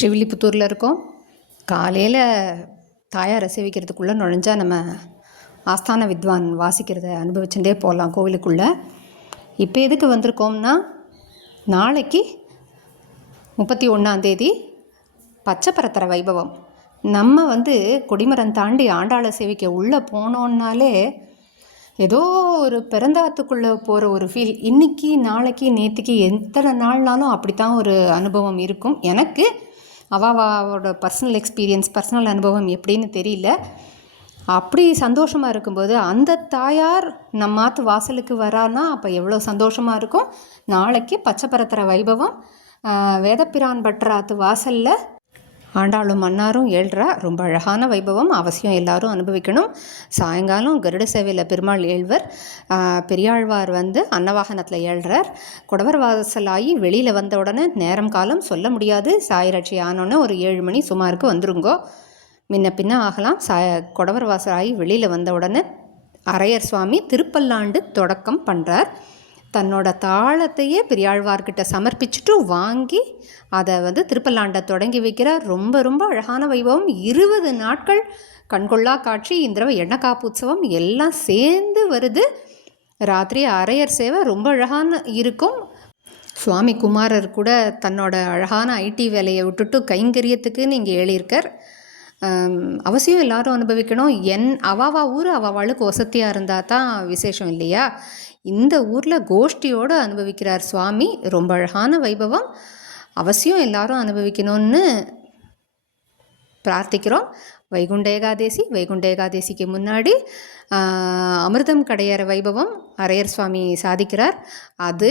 ஸ்ரீவில்லிபுத்தூரில் இருக்கோம். காலையில் தாயாரை சேவிக்கிறதுக்குள்ளே நுழைஞ்சா நம்ம ஆஸ்தான வித்வான் வாசிக்கிறத அனுபவிச்சுட்டே போகலாம் கோவிலுக்குள்ளே. இப்போ எதுக்கு வந்திருக்கோம்னா நாளைக்கு முப்பத்தி ஒன்றாந்தேதி பச்சைப்பரத்தர வைபவம். நம்ம வந்து கொடிமரம் தாண்டி ஆண்டாளை சேவிக்க உள்ளே போனோன்னாலே ஏதோ ஒரு பிறந்தாத்துக்குள்ளே போகிற ஒரு ஃபீல் இன்றைக்கி நாளைக்கு நேற்றுக்கு எத்தனை நாள்னாலும் அப்படி தான் ஒரு அனுபவம் இருக்கும். எனக்கு அவாவோட பர்சனல் எக்ஸ்பீரியன்ஸ் பர்சனல் அனுபவம் எப்படின்னு தெரியல. அப்படி சந்தோஷமாக இருக்கும்போது அந்த தாயார் நம்ம மாற்று வாசலுக்கு வரானா அப்போ எவ்வளோ சந்தோஷமாக இருக்கும். நாளைக்கு பச்சை பரத்துகிற வைபவம் வேதப்பிரான் பட்டராத்து வாசலில் ஆண்டாளும் மன்னாரும் ஏழ்றா ரொம்ப அழகான வைபவம். அவசியம் எல்லாரும் அனுபவிக்கணும். சாயங்காலம் கருட சேவையில் பெருமாள் ஏழ்வர். பெரியாழ்வார் வந்து அன்னவாகனத்தில் ஏழ்றார். குடவர் வாசலாகி வெளியில் வந்த உடனே நேரம் காலம் சொல்ல முடியாது. சாயராட்சி ஆனோன்னே ஒரு ஏழு மணி சுமாருக்கு வந்துருங்கோ. முன்ன பின்ன ஆகலாம். சாய குடவர் வாசலாகி வெளியில் வந்த உடனே அரையர் சுவாமி திருப்பல்லாண்டு தொடக்கம் பண்ணுறார் தன்னோட தாளத்தையே பெரியாழ்வார்கிட்ட சமர்ப்பிச்சுட்டு வாங்கி அதை வந்து திருப்பல்லாண்டை தொடங்கி வைக்கிறார். ரொம்ப ரொம்ப அழகான வைபவம். இருபது நாட்கள் கண்கொள்ளா காட்சி இந்த தடவை எண்ணெய் உற்சவம் எல்லாம் சேர்ந்து வருது. ராத்திரி அரையர் சேவை ரொம்ப அழகான இருக்கும். சுவாமி குமாரர் கூட தன்னோட அழகான ஐடி வேலையை விட்டுட்டு கைங்கரியத்துக்குன்னு இங்கே எழுதியிருக்கார். அவசியம் எல்லாரும் அனுபவிக்கணும். என் அவாவா ஊர் அவாவாளுக்கு வசதியாக இருந்தால் தான் விசேஷம் இல்லையா? இந்த ஊரில் கோஷ்டியோடு அனுபவிக்கிறார் சுவாமி. ரொம்ப அழகான வைபவம். அவசியம் எல்லாரும் அனுபவிக்கணும்னு பிரார்த்திக்கிறோம். வைகுண்ட ஏகாதேசி வைகுண்ட ஏகாதேசிக்கு முன்னாடி அமிர்தம் கடையற வைபவம் அரையர் சுவாமி சாதிக்கிறார். அது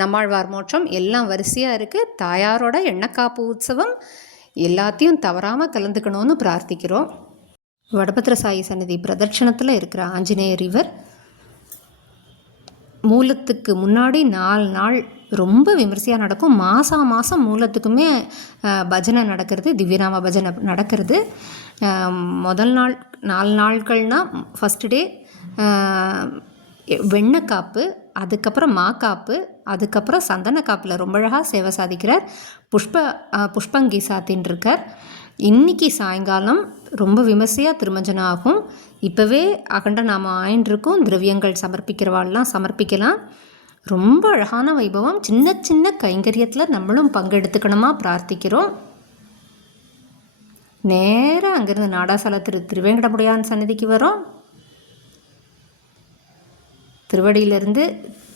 நம்மாழ்வார் மோட்சம் எல்லாம் வரிசையாக இருக்குது தாயாரோட எண்ணக்காப்பு உற்சவம் எல்லாத்தையும் தவறாமல் கலந்துக்கணும்னு பிரார்த்திக்கிறோம். வடபத்திர சாயி சன்னதி பிரதட்சணத்தில் இருக்கிற ஆஞ்சநேயர் இவர். மூலத்துக்கு முன்னாடி நாலு நாள் ரொம்ப விமர்சையாக நடக்கும். மாதம் மாதம் மூலத்துக்குமே பஜனை நடக்கிறது திவ்யநாம பஜனை நடக்கிறது. முதல் நாள் நாலு நாட்கள்னால் ஃபஸ்ட் டே வெண்ணக்காப்பு அதுக்கப்புறம் மாக்காப்பு அதுக்கப்புறம் சந்தன காப்பில் ரொம்ப அழகாக சேவை சாதிக்கிறார். புஷ்ப புஷ்பங்கி சாத்தின்ருக்கார் இன்றைக்கி சாயங்காலம் ரொம்ப விமர்சையாக திருமஞ்சனம் ஆகும் இப்போவே அகண்ட நாம ஆயின்றிருக்கும். திரவியங்கள் சமர்ப்பிக்கிறவாள்லாம் சமர்ப்பிக்கலாம். ரொம்ப அழகான வைபவம். சின்ன சின்ன கைங்கரியத்தில் நம்மளும் பங்கெடுத்துக்கணுமா பிரார்த்திக்கிறோம். நேராக அங்கேருந்து நாடாசல திரு திருவேங்கடமுடையான் சன்னதிக்கு வரோம். திருவடியிலிருந்து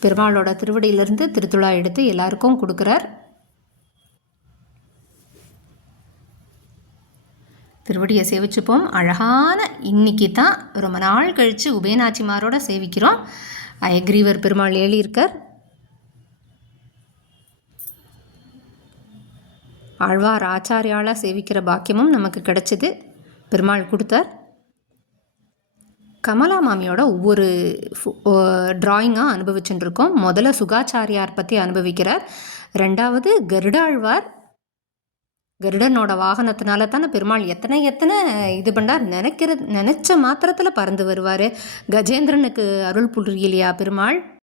பெருமாளோட திருவடியிலிருந்து திருத்துழா எடுத்து எல்லாருக்கும் கொடுக்குறார். திருவடியை சேவிச்சுப்போம். அழகான இன்னைக்கு தான் ரொம்ப நாள் கழித்து உபயநாச்சிமாரோட சேவிக்கிறோம். அயக்ரீவர் பெருமாள் ஏழியிருக்கார் ஆழ்வார் ஆச்சாரியாலாக சேவிக்கிற பாக்கியமும் நமக்கு கிடைச்சிது. பெருமாள் கொடுத்தார். கமலா மாமியோட ஒவ்வொரு ட்ராயிங்காக அனுபவிச்சுட்டுருக்கோம். முதல்ல சுகாச்சாரியார் பற்றி அனுபவிக்கிறார். ரெண்டாவது கருடாழ்வார். கருடனோட வாகனத்தினால தானே பெருமாள் எத்தனை எத்தனை இது பண்ணார் நினைக்கிற நினச்ச மாத்திரத்தில் பறந்து வருவார். கஜேந்திரனுக்கு அருள் புரியலையா பெருமாள்?